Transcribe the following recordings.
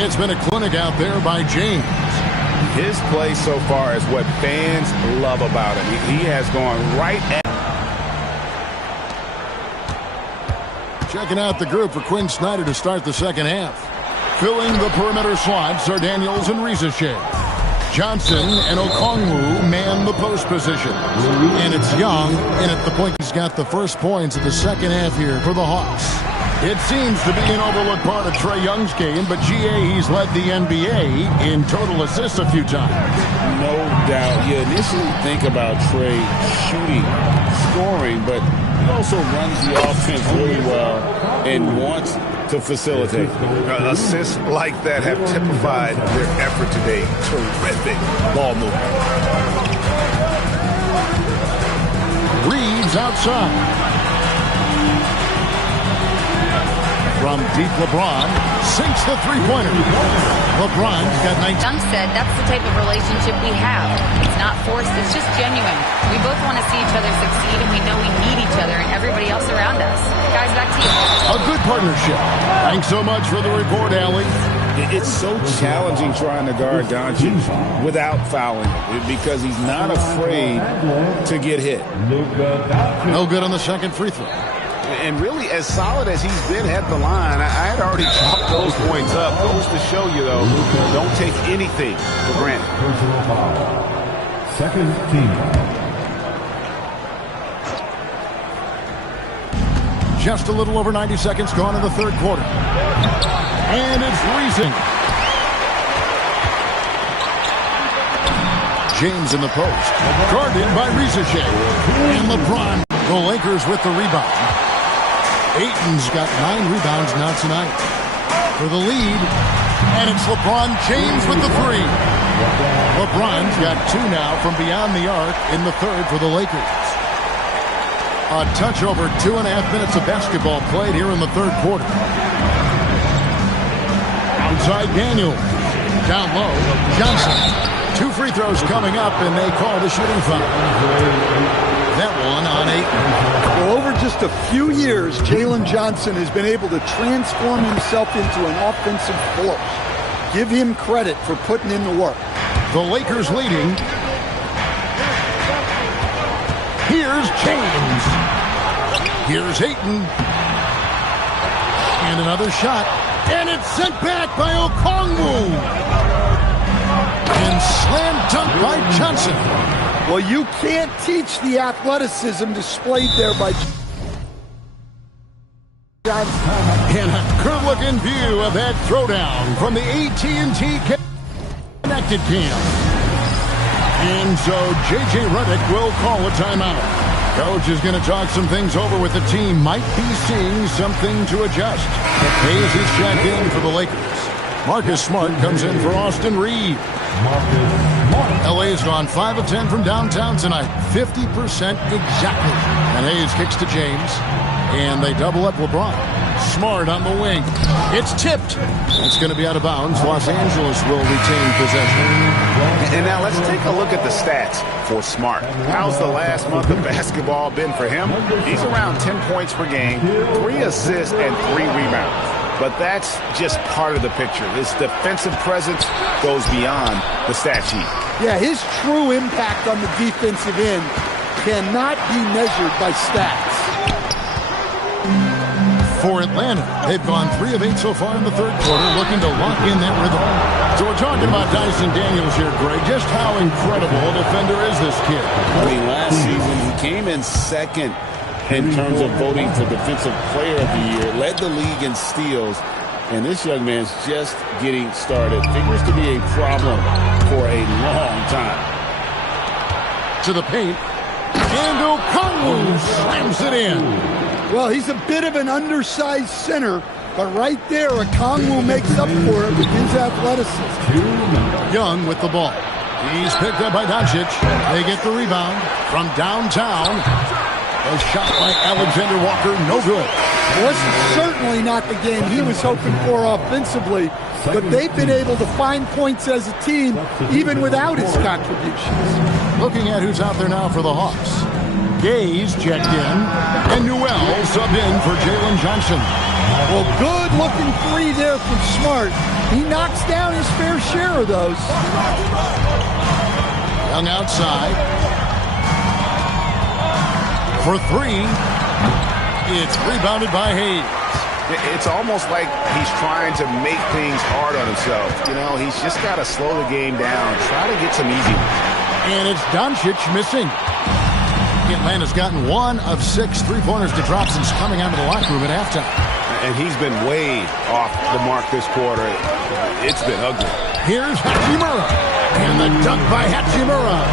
It's been a clinic out there by James. His play so far is what fans love about him. He has gone right at... Checking out the group for Quinn Snyder to start the second half. Filling the perimeter slots are Daniels and Rizachet. Johnson and Okongwu man the post position. And it's Young in at the point. He's got the first points of the second half here for the Hawks. It seems to be an overlooked part of Trae Young's game, but GA, he's led the NBA in total assists a few times. No doubt. You initially think about Trae shooting, scoring, but he also runs the offense really well and wants to facilitate. Assists like that have typified their effort today. Terrific ball movement. Reeves outside. From deep, LeBron sinks the three-pointer. LeBron's got 19. Young said that's the type of relationship we have. It's not forced, it's just genuine. We both want to see each other succeed, and we know we need each other and everybody else around us. Guys, back to you. A good partnership. Thanks so much for the report, Allie. It's so challenging trying to guard Doncic without fouling because he's not afraid to get hit. No good on the second free throw. And really, as solid as he's been at the line, I had already chopped those points up. Goes to show you, though, don't take anything for granted. Second team. Just a little over 90 seconds gone in the third quarter. And it's Reason. James in the post. Guarded by Rizachet. And LeBron. The Lakers with the rebound. Ayton's got 9 rebounds now tonight for the lead, and it's LeBron James with the three. LeBron's got 2 now from beyond the arc in the third for the Lakers. A touch over 2.5 minutes of basketball played here in the third quarter. Outside Daniel. Down low, Johnson. 2 free throws coming up, and they call the shooting foul. That one on Ayton. Well, over just a few years, Jalen Johnson has been able to transform himself into an offensive force. Give him credit for putting in the work. The Lakers leading. Here's James. Here's Ayton. And another shot. And it's sent back by Okongwu. And slam dunk by Johnson. Well, you can't teach the athleticism displayed there by Johnson. And a good-looking view of that throwdown from the AT&T Connected Camp. And so J.J. Redick will call a timeout. Coach is going to talk some things over with the team. Might be seeing something to adjust. Hayes is checked in for the Lakers. Marcus Smart comes in for Austin Reed. LA's gone 5 of 10 from downtown tonight. 50% exactly. And Hayes kicks to James. And they double up LeBron. Smart on the wing. It's tipped. It's going to be out of bounds. Los Angeles will retain possession. And now let's take a look at the stats for Smart. How's the last month of basketball been for him? He's around 10 points per game, 3 assists, and 3 rebounds. But that's just part of the picture. His defensive presence goes beyond the stat sheet. Yeah, his true impact on the defensive end cannot be measured by stats. For Atlanta, they've gone 3 of 8 so far in the third quarter, looking to lock in that rhythm. So we're talking about Dyson Daniels here, Greg. Just how incredible a defender is this kid? I mean, last season he came in second in terms of voting for Defensive Player of the Year, led the league in steals, and this young man's just getting started. Figures to be a problem for a long time. To the paint, and Okongwu slams it in. Well, he's a bit of an undersized center, but right there, Okongwu makes up for it with his athleticism. Young with the ball. He's picked up by Doncic. They get the rebound from downtown. A shot by Alexander Walker, no good. Well, this is certainly not the game he was hoping for offensively, but they've been able to find points as a team even without his contributions. Looking at who's out there now for the Hawks. Gaze checked in, and Newell subbed in for Jalen Johnson. Well, good-looking three there from Smart. He knocks down his fair share of those. Young outside. For three. It's rebounded by Hayes. It's almost like he's trying to make things hard on himself. You know, he's just got to slow the game down, try to get some easy ones. And it's Doncic missing. Atlanta's gotten 1 of 6 three-pointers to drop since coming out of the locker room at halftime. And he's been way off the mark this quarter. It's been ugly. Here's Hachimura. And the dunk by Hachimura.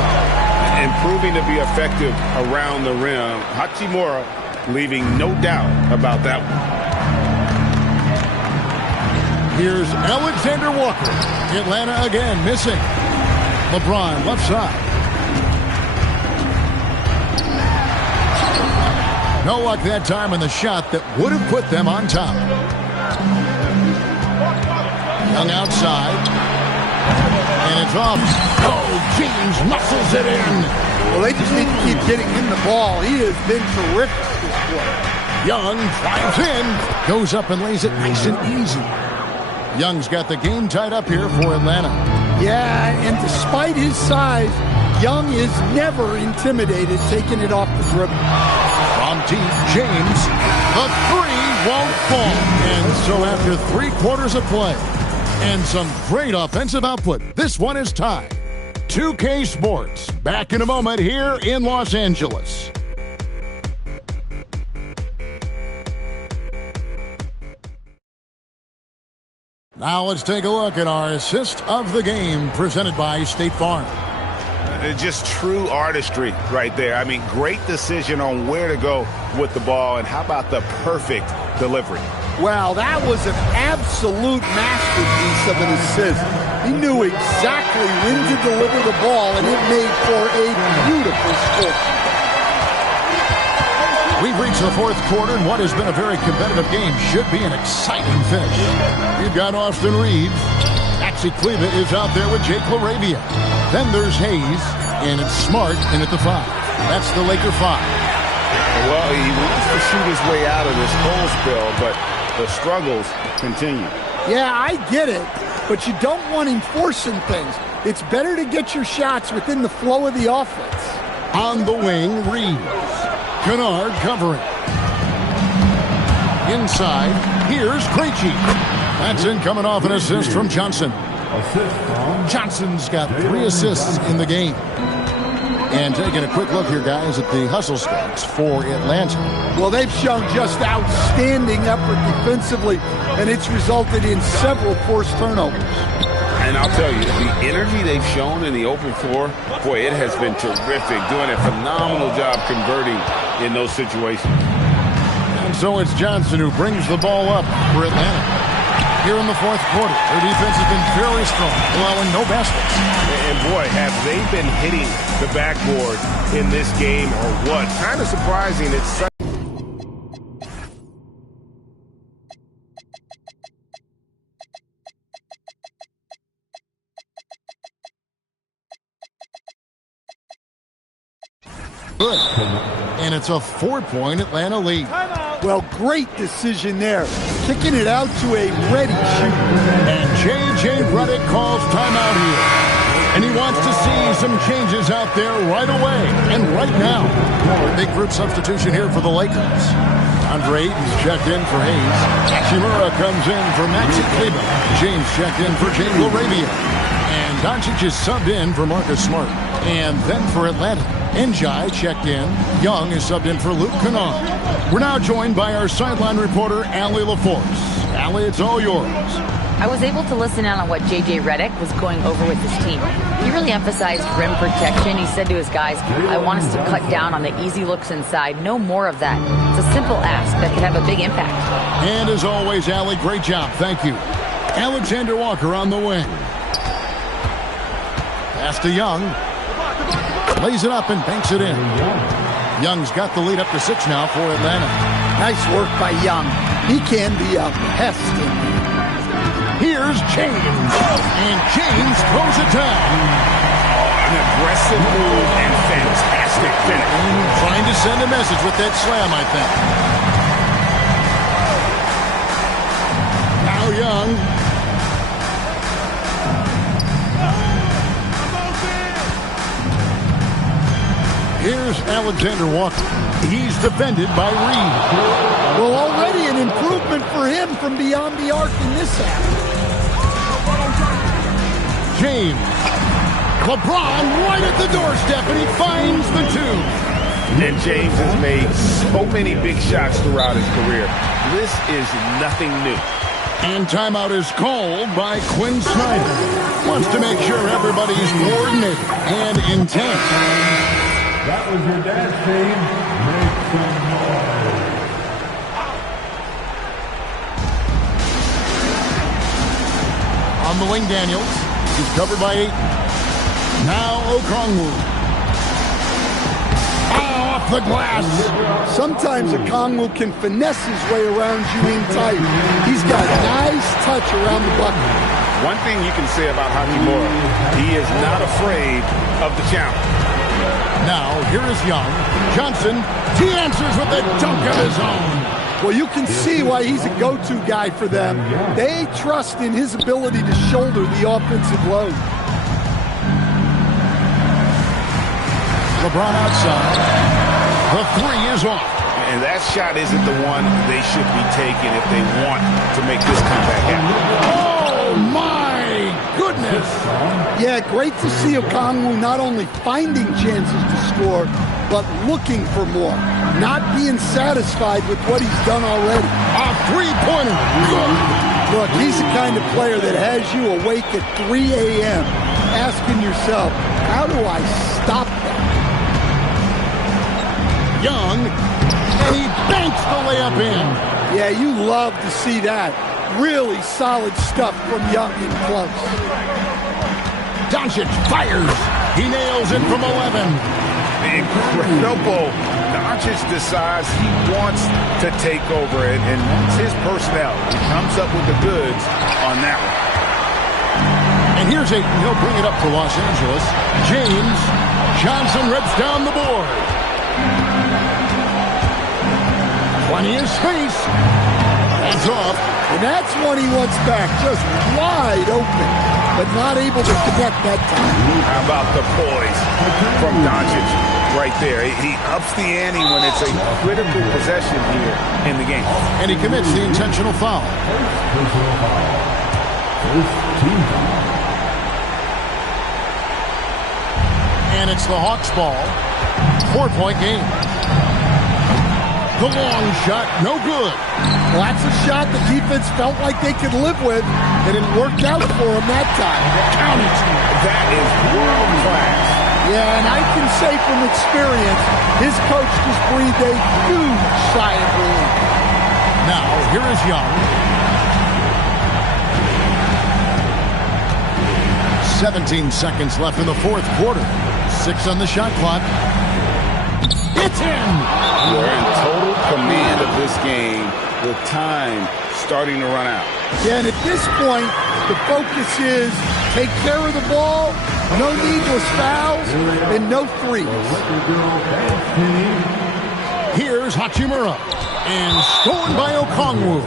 And proving to be effective around the rim. Hachimura leaving no doubt about that one. Here's Alexander Walker. Atlanta again missing. LeBron left side. No luck that time in the shot that would have put them on top. Young outside. And it's off. Oh, James muscles it in. Well, they just need to keep getting him the ball. He has been terrific this quarter. Young drives in. Goes up and lays it nice and easy. Young's got the game tied up here for Atlanta. Yeah, and despite his size, Young is never intimidated taking it off the dribble. From deep, James, the three won't fall. And so after 3 quarters of play and some great offensive output, this one is tied. 2K Sports, back in a moment here in Los Angeles. Now let's take a look at our assist of the game presented by State Farm. Just true artistry right there. I mean, great decision on where to go with the ball, and how about the perfect delivery? Wow, that was an absolute masterpiece of an assist. He knew exactly when to deliver the ball, and it made for a beautiful score. We've reached the 4th quarter, and what has been a very competitive game should be an exciting finish. You've got Austin Reeves. Maxi Kleba is out there with Jake LaRavia. Then there's Hayes, and it's Smart in at the 5. That's the Laker 5. Well, he wants to shoot his way out of this cold spell, but the struggles continue. Yeah, I get it, but you don't want him forcing things. It's better to get your shots within the flow of the offense. On the wing, Reeves. Kennard covering. Inside, here's Krejci. That's in coming off an assist from Johnson. Johnson's got 3 assists in the game. And taking a quick look here, guys, at the hustle stats for Atlanta. Well, they've shown just outstanding effort defensively, and it's resulted in several forced turnovers. And I'll tell you, the energy they've shown in the open floor, boy, it has been terrific, doing a phenomenal job converting in those situations. And so it's Johnson who brings the ball up for Atlanta. Here in the 4th quarter, their defense has been very strong, allowing no baskets. And boy, have they been hitting the backboard in this game or what? Kind of surprising. It's such good. And it's a 4-point Atlanta lead. Well, great decision there. Kicking it out to a ready shooter. And J.J. Redick calls timeout here. And he wants to see some changes out there right away and right now. Big group substitution here for the Lakers. Andre Ayton's checked in for Hayes. Hachimura comes in for Maxi Kleba. James checked in for Jake LaRavia. And Doncic is subbed in for Marcus Smart. And then for Atlanta, Njai checked in. Young is subbed in for Luke Kennard. We're now joined by our sideline reporter, Allie LaForce. Allie, it's all yours. I was able to listen in on what J.J. Redick was going over with his team. He really emphasized rim protection. He said to his guys, I want us to cut down on the easy looks inside. No more of that. It's a simple ask that could have a big impact. And as always, Allie, great job. Thank you. Alexander Walker on the wing. Pass to Young. Lays it up and banks it in. Young's got the lead up to 6 now for Atlanta. Nice work by Young. He can be a pest in there. Here's James. And James throws it down. An aggressive move and fantastic finish. Trying to send a message with that slam, I think. Now Young. Here's Alexander Walker. He's defended by Reed. Well, already an improvement for him from beyond the arc in this half. James. LeBron right at the doorstep, and he finds the two. And James has made so many big shots throughout his career. This is nothing new. And timeout is called by Quinn Snyder. Wants to make sure everybody's coordinated and intent. That was your dad's team. Make some noise. On the wing, Daniels. He's covered by 8. Now Okongwu. Off the glass. Sometimes Okongwu can finesse his way around you in tight. He's got nice touch around the bucket. One thing you can say about Hachimura, he is not afraid of the challenge. Now, here is Young. Johnson, he answers with a dunk of his own. Well, you can see why he's a go-to guy for them. They trust in his ability to shoulder the offensive load. LeBron outside. The 3 is off. And that shot isn't the one they should be taking if they want to make this comeback happen. Oh, my goodness. Yeah, great to see Okongwu not only finding chances to score, but looking for more. Not being satisfied with what he's done already. A three-pointer. Look, he's the kind of player that has you awake at 3 a.m. asking yourself, how do I stop that? Young, and he banks the layup in. Yeah, you love to see that. Really solid stuff from Young in close. Doncic fires. He nails it from 11. Incredible. Doncic decides he wants to take over it, and it's his personnel. He comes up with the goods on that one. And he'll bring it up for Los Angeles. James Johnson rips down the board. Plenty of space. That's off. And that's one he wants back, just wide open, but not able to connect that time. How about the poise from Doncic right there? He ups the ante when it's a critical possession here in the game. And he commits the intentional foul. And it's the Hawks' ball. 4-point game. The long shot, no good. Well, that's a shot the defense felt like they could live with, and it worked out for them that time. Counted. That is world class. Yeah, and I can say from experience, his coach just breathed a huge sigh of relief. Now, here is Young. 17 seconds left in the fourth quarter. 6 on the shot clock. It's in! We're in total command of this game with time starting to run out. Yeah, and at this point, the focus is take care of the ball, no needless fouls, and no threes. Here's Hachimura. And stolen by Okongwu.